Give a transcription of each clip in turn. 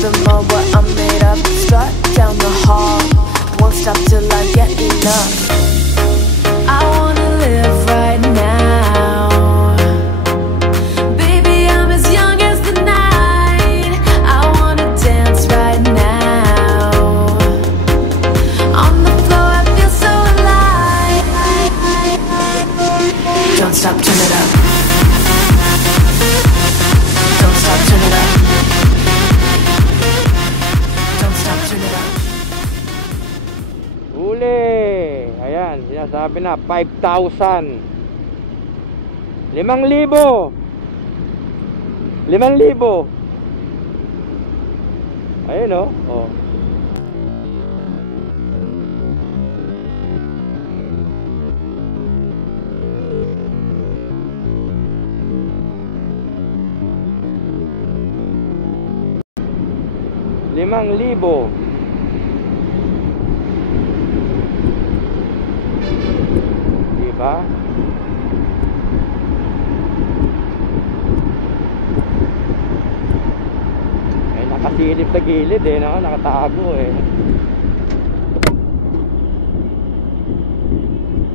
bit more what I'm made of. Strut down the hall, won't stop till I get enough. I wanna live right now. Baby, I'm as young as the night. I wanna dance right now. On the floor, I feel so alive. Don't stop, turn it up. Don't stop, turn it up. Don't stop, turn it up. Uli! Ayan, sinasabi na 5,000. 5,000. 5,000. Ayun o. Oh. ₱5,000. Diba? Ay, nakasilip sa gilid eh, no? Nakatago eh.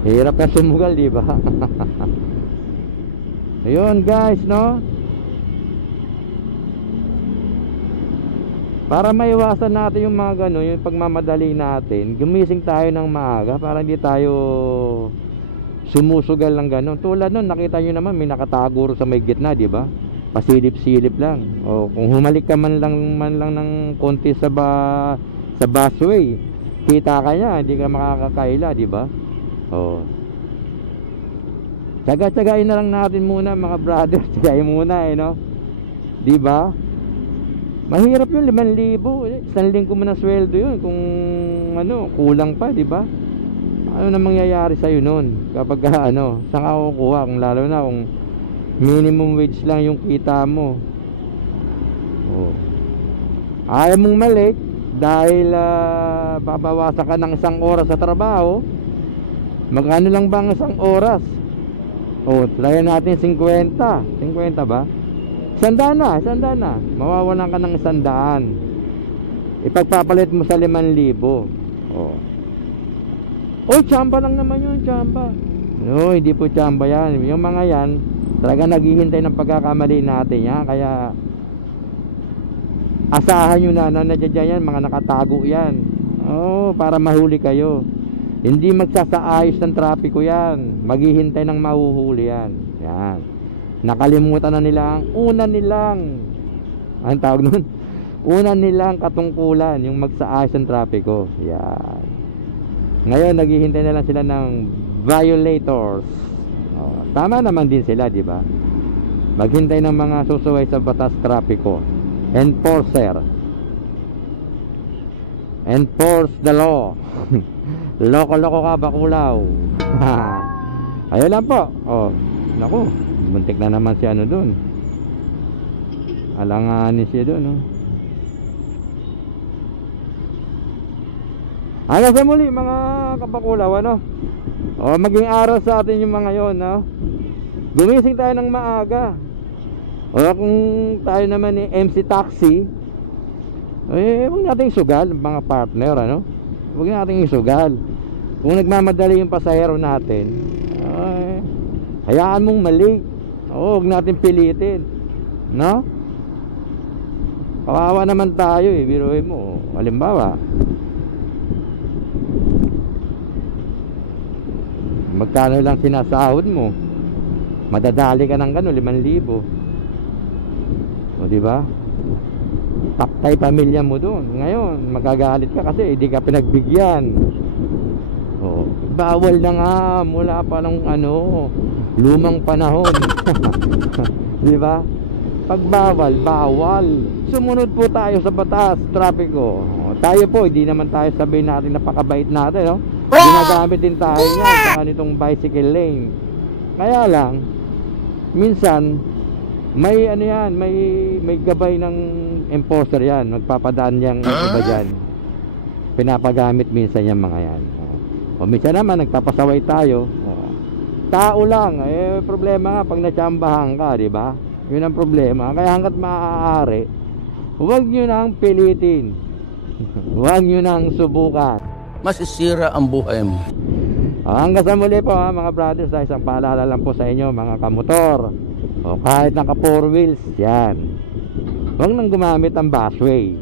Hirap na sumugal, diba? Ayun guys, no? Para maiwasan natin yung mga gano'n, yung pagmamadali natin, gumising tayo ng maaga para hindi tayo sumusugal ng gano'n. Tulad nun, nakita nyo naman may nakatago sa may gitna, di ba? Pasilip-silip lang. O kung humalik ka man lang ng konti sa busway, kita ka niya, hindi ka makakakaila, di ba? O tsaga-tsagain na lang natin muna mga brothers, tsagain muna eh, no? Di ba? Mahirap yun, 5,000. Isang linggo mo na sweldo yun. Kung ano, kulang pa, di ba? Ano na mangyayari sa'yo nun? Kapag ano, saan ka kukuha? Kung lalo na kung minimum wage lang yung kita mo. Oh. Ayaw mong malik dahil babawasan ka ng 1 oras sa trabaho. Magkano lang ba ang 1 oras? Oh, tlayan natin 50. 50 ba? 100 na. Mawawalan ka ng 100. Ipagpapalit mo sa 5,000. Oh. Oh, tsamba lang naman yun, tsamba. No, hindi po tsamba yan. Yung mga yan, talaga naghihintay ng pagkakamali natin yan. Kaya asahan nyo na nandiyan yan, mga nakatago yan. Oh, para mahuli kayo. Hindi magsasaayos ng trapiko yan. Maghihintay ng mahuhuli yan. Yan. Nakalimutan na nila ang una nilang, ang tawag nun, una nilang katungkulan, yung magsaayos ng trapiko. Yan. Ngayon naghihintay na lang sila ng violators. Oh, tama naman din sila, di ba? Maghintay ng mga susuway sa batas trapiko. Enforcer. Enforce the law. Loko-loko ka, bakulaw. Ayun lang po. Oh, naku, buntik na naman si ano dun. Alanganin siya dun, no? Hanggang sa muli mga kabakulaw, ano? O, maging araw sa atin yung mga yon, no? Gumising tayo ng maaga. O kung tayo naman ni MC Taxi, eh, huwag natin isugal, mga partner, ano? Huwag natin isugal. Kung nagmamadali yung pasahero natin, ay, hayaan mong mali. O, huwag natin pilitin, no? Kawawa naman tayo eh, biruin mo. Halimbawa, magkano lang sinasahod mo, madadali ka ng gano'n, 5,000. O diba? Taktay pamilya mo doon. Ngayon magagalit ka kasi hindi ka pinagbigyan. O, bawal na nga mula pa ng ano, lumang panahon. Diba? Pag bawal, bawal. Sumunod po tayo sa batas, trapiko. O, tayo po, hindi naman tayo sabihin natin napakabait natin, no? Ginagamit din tayo niya sa nitong bicycle lane. Kaya lang minsan may ano yan, may gabay ng enforcer yan, magpapadaan yang iba dyan. Pinapagamit minsan yung mga yan. O minsan naman nagpapasaway tayo. Tao lang, eh problema nga pag natsambahan ka, di ba? Yun ang problema. Kaya hanggat maaari, Huwag nyo nang pilitin. Huwag nyo nang subukan. Masisira ang buhay mo. Hanggang sa muli po mga brothers, sa isang paalala lang po sa inyo mga kamotor o kahit naka 4 wheels, yan, huwag nang gumamit ng busway.